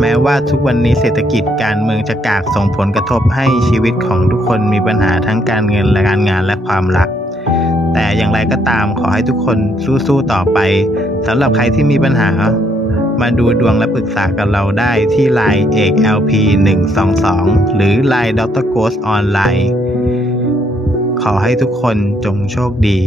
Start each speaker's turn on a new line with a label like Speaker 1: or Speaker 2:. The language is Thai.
Speaker 1: แม้ว่าทุกวันนี้เศรษฐกิจการเมืองจะกากส่งผลกระทบให้ชีวิตของทุกคนมีปัญหาทั้งการเงินและการงานและความรัก แต่อย่างไรก็ตามขอให้ทุกคนสู้ๆต่อไปสำหรับใครที่มีปัญหา มาดูดวงและปรึกษากับเราได้ที่ Line เอก LP 1 2 2หรือ Line Dr. Ghost ออนไลน์ขอให้ทุกคนจงโชคดี